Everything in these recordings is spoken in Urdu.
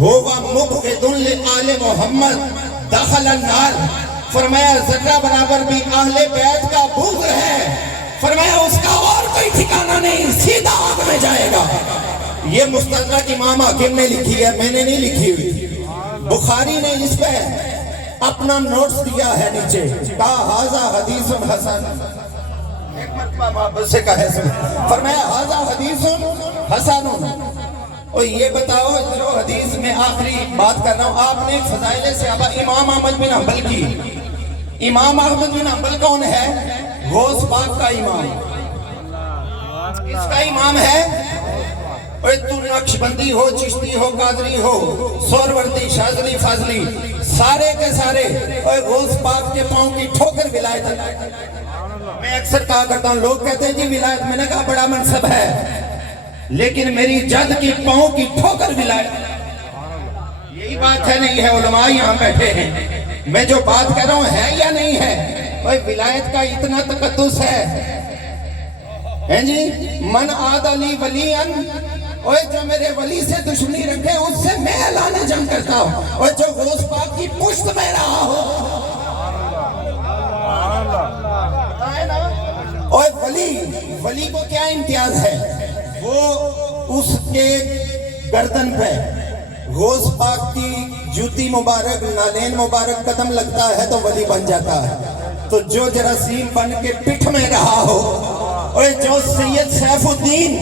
ہووا مبغض لآل محمد دخل النار، فرمایا ذرہ برابر بھی اہل بیت کا بغض ہے، فرمایا اس کا اور کوئی ٹھکانہ نہیں، سیدھا آگ میں جائے گا۔ یہ مستدرک امام حاکم نے لکھی ہے، میں نے نہیں لکھی ہوئی، بخاری نے اس پہ اپنا نوٹس دیا ہے نیچے، کہا ھذا حدیث حسن، ایک مرتبہ محبت سے کہا ہے، فرمایا ھذا حدیث حسن۔ اور یہ بتاؤ جو حدیث میں آخری بات کر رہا ہوں، آپ نے فضائل صحابہ امام احمد بن حنبل کی، امام احمد بن حنبل کون ہے؟ غوث پاک کا امام، کس کا امام ہے؟ اوہ تو نقشبندی ہو، چشتی ہو، قادری ہو، سہروردی، شاذلی، فاضلی، سارے کے سارے اوہ غوث پاک کے پاؤں کی ٹھوکر ولایت۔ میں اکثر کہا کرتا ہوں، لوگ کہتے ہیں جی ولایت، میں نے کہا بڑا منصب ہے، لیکن میری جد کی پاؤں کی ٹھوکر ولایت، یہی بات ہے نہیں ہے؟ علماء یہاں بیٹھے ہیں، میں جو بات کر رہا ہوں ہے یا نہیں ہے؟ اوہ ولایت کا اتنا تقدس ہے جی، من عاد لی ولین، اوہ جو میرے ولی سے دشمنی رکھے اس سے میں اعلان جنگ کرتا ہوں، اوہ جو غوث پاک کی پشت میں رہا ہو، اوہ ولی کو کیا امتیاز ہے؟ وہ اس کے گردن پہ غوث پاک کی جوتی مبارک، نالین مبارک قدم لگتا ہے تو ولی بن جاتا ہے۔ تو جو جراثیم بن کے پٹھ میں رہا ہو، اور جو سید سیف الدین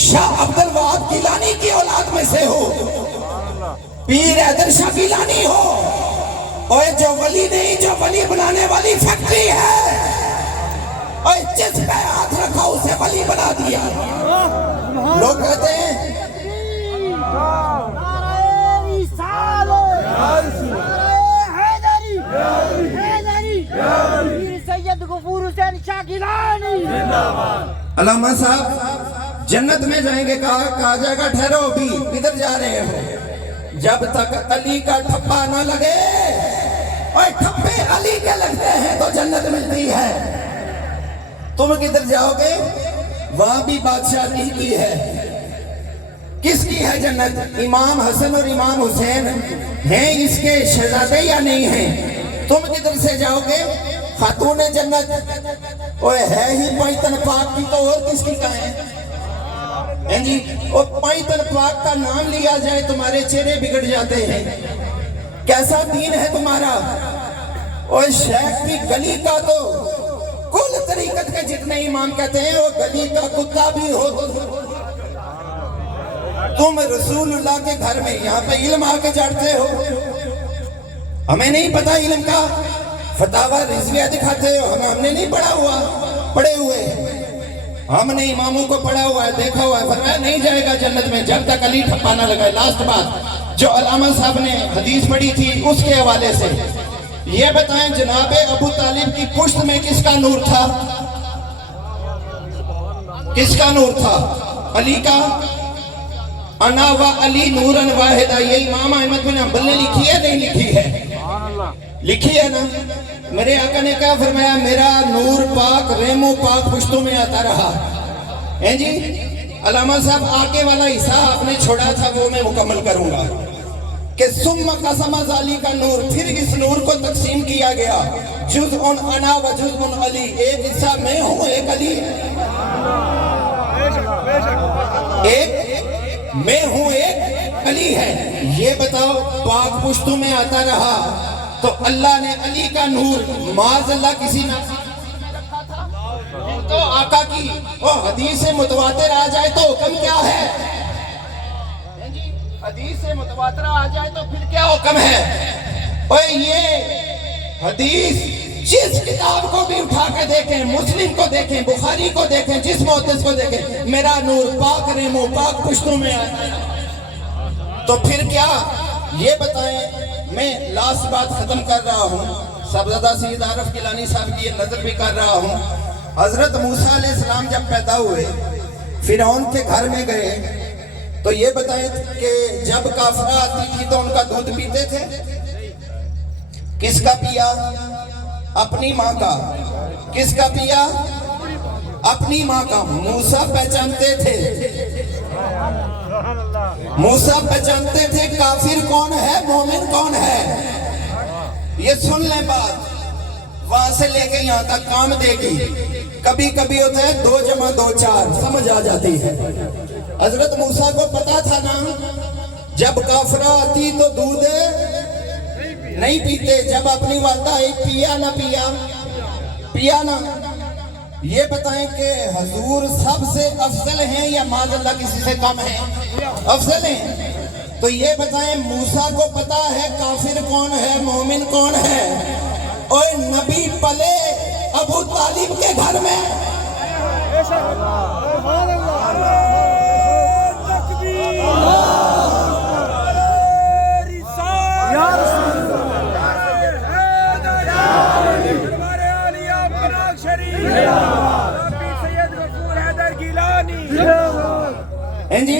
شاہ عبد الوہاب گیلانی کی اولاد میں سے ہو، پیر حیدر شاہ گیلانی ہو، اور جو ولی نہیں، جو ولی بنانے والی فیکٹری ہے، اور جس پہ ہاتھ رکھا اسے ولی بنا دیا۔ لوگ کہتے ہیں علامہ صاحب جنت میں جائیں گے، کہا جائے گا ٹھہرو بھی، کدھر جا رہے ہو؟ جب تک علی کا ٹھپا نہ لگے، اور ٹھپے علی کے لگتے ہیں تو جنت ملتی ہے۔ تم کدھر جاؤ گے؟ وہاں بھی بادشاہی کی ہے۔ کس کی ہے جنت؟ امام حسن اور امام حسین ہیں اس کے شہزادے یا نہیں ہیں؟ تم کدھر سے جاؤ گے؟ خاتون جنت اوہ ہے ہی پائتن پاک کی، تو اور کس کی کہیں جی؟ اور پائتن پاک کا نام لیا جائے تمہارے چہرے بگڑ جاتے ہیں۔ کیسا دین ہے تمہارا؟ اور شیخ کی گلی کا تو کل طریقت کے جتنے امام کہتے ہیں وہ گلی کا کتا بھی ہو تو تم رسول اللہ کے گھر میں یہاں پہ علم آ کے چڑھتے ہو، ہمیں نہیں پتا علم کا، فتاوی رضویہ دکھاتے ہو، ہم نے نہیں پڑھا ہوا، پڑھے ہوئے، ہم نے اماموں کو پڑھا ہوا ہے، دیکھا ہوا ہے، فرمایا نہیں جائے گا جنت میں جب تک علی ٹھپا نہ لگائے۔ لاسٹ بات جو علامہ صاحب نے حدیث پڑھی تھی اس کے حوالے سے یہ بتائیں، جناب ابو طالب کی پشت میں کس کا نور تھا؟ کس کا نور تھا؟ علی کا۔ انا و علی نورن واحدہ، یہ امام احمد بن حنبل نے لکھی ہے نہیں لکھی ہے؟ لکھی ہے نا۔ میرے آقا نے کہا، فرمایا میرا نور پاک ریمو پاک پشتوں میں آتا رہا ہے جی۔ علامہ صاحب آگے والا حصہ آپ نے چھوڑا تھا وہ میں مکمل کروں گا کہ ثم قسم ذالی کا نور، پھر اس نور کو تقسیم کیا گیا، جزء انا و جزء علی، ایک حصہ میں ہوں ایک علی ہے، ایک میں ہوں ایک علی ہے۔ یہ بتاؤ پاک پشتوں میں آتا رہا تو اللہ نے علی کا نور معاذ اللہ کسی نہ تو آقا کی وہ حدیث متواتر آ جائے تو حکم کیا ہے؟ حدیث متواتر آ جائے تو پھر کیا حکم ہے؟ اور یہ حدیث جس کتاب کو بھی اٹھا کے دیکھیں، مسلم کو دیکھیں، بخاری کو دیکھیں، جس محدث کو دیکھیں، میرا نور پاک ریمو پاک پشتوں میں آتا ہے تو پھر کیا؟ یہ بتائیں۔ میں لاسٹ بات ختم کر رہا ہوں، صاحبزادہ سید عارف گیلانی صاحب کی یہ نظر بھی کر رہا ہوں۔ حضرت موسیٰ علیہ السلام جب پیدا ہوئے فرعون کے گھر میں گئے تو یہ بتائیں کہ جب کافرہ آتی تھی تو ان کا دودھ پیتے تھے؟ کس کا پیا؟ اپنی ماں کا۔ کس کا پیا؟ اپنی ماں کا۔ موسیٰ پہچانتے تھے موسیٰ پہچانتے تھے کافر کون ہے مومن کون ہے. یہ سن لیں بات, وہاں سے لے کے یہاں تک کام دے گی. کبھی کبھی ہوتا ہے 2 جمع 2 4 سمجھ آ جاتی ہے. حضرت موسیٰ کو پتا تھا نا, جب کافرہ آتی تو دودھ نہیں پیتے, جب اپنی والدہ آئی پیا نہ پیا نہ. یہ بتائیں کہ حضور سب سے افضل ہیں یا معاذ اللہ کسی سے کم ہیں؟ افضل ہیں. تو یہ بتائیں موسیٰ کو پتا ہے کافر کون ہے مومن کون ہے, اور نبی پلے ابو طالب کے گھر میں. جی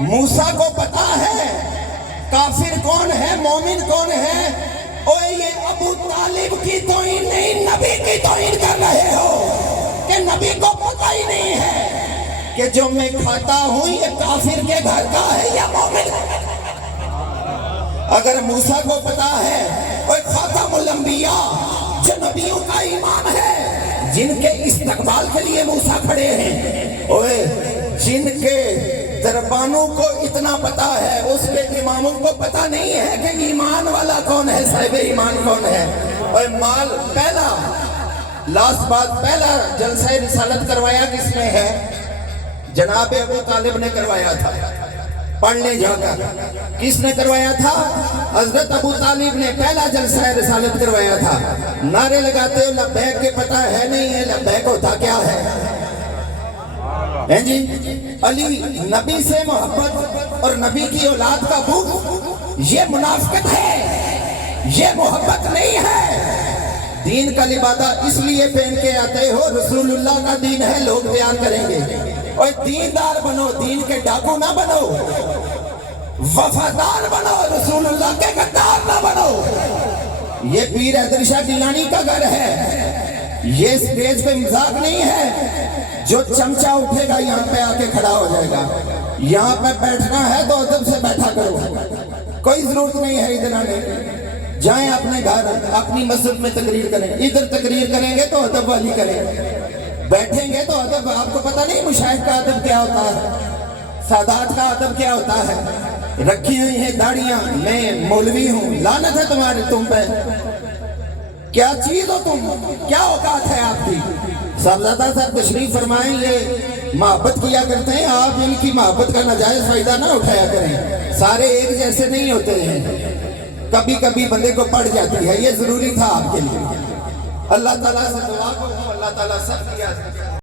موسیٰ کو پتا ہے کافر کون ہے مومن کون ہے, اور یہ ابو طالب کی توہین نہیں نبی کی توہین کر رہے ہو کہ نبی کو پتا ہی نہیں ہے کہ جو میں کھاتا ہوں یہ کافر کے گھر کا ہے یا مومن. اگر موسیٰ کو پتا ہے اور خاتم الانبیاء جو نبیوں کا امام ہے, جن کے استقبال کے لیے موسیٰ کھڑے ہیں, اور جن کے دربانوں کو اتنا پتا ہے, اس کے اماموں کو پتا نہیں ہے کہ ایمان والا کون ہے, صاحب ایمان کون ہے. اور مال پہلا لاسٹ بات پہلا جلسہ رسالت کروایا کس نے ہے؟ جناب ابو طالب نے کروایا تھا. پڑھ لے جا کر, کس نے کروایا تھا؟ حضرت ابو طالب نے پہلا جلسہ رسالت کروایا تھا. نعرے لگاتے لبیک کے پتہ ہے نہیں ہے لبیک ہوتا کیا ہے جی. علی نبی سے محبت اور نبی کی اولاد کا بغض یہ منافقت ہے, یہ محبت نہیں ہے. دین کا لبادہ اس لیے پہن کے آتے ہو, رسول اللہ کا دین ہے, لوگ بیان کریں گے. اور دیندار بنو, دین کے ڈاکو نہ بنو, وفادار بنو, رسول اللہ کے غدار نہ بنو. یہ پیر حیدر شاہ گیلانی کا گھر ہے, یہ سٹیج پہ مذاق نہیں ہے. جو چمچہ اٹھے گا یہاں پہ آ کے کھڑا ہو جائے گا. یہاں پہ بیٹھنا ہے تو ادب سے بیٹھا کرو, کوئی ضرورت نہیں ہے ادھر آنے. جائیں اپنے گھر اپنی مسجد میں تقریر کریں, ادھر تقریر کریں گے تو ادب والی کریں, بیٹھیں گے تو ادب. آپ کو پتہ نہیں مشاہد کا ادب کیا ہوتا ہے, سادات کا ادب کیا ہوتا ہے. رکھی ہوئی ہیں داڑیاں, میں مولوی ہوں, لعنت ہے تمہاری تم پہ. کیا چیز ہو تم, کیا اوقات ہے آپ کی؟ صاحبزادہ صاحب تشریف فرمائیں, یہ محبت کیا کرتے ہیں, آپ ان کی محبت کا ناجائز فائدہ نہ اٹھایا کریں. سارے ایک جیسے نہیں ہوتے ہیں, کبھی کبھی بندے کو پڑ جاتی ہے, یہ ضروری تھا آپ کے لیے. اللہ تعالیٰ سے دعا کرو, اللہ تعالیٰ سب کیا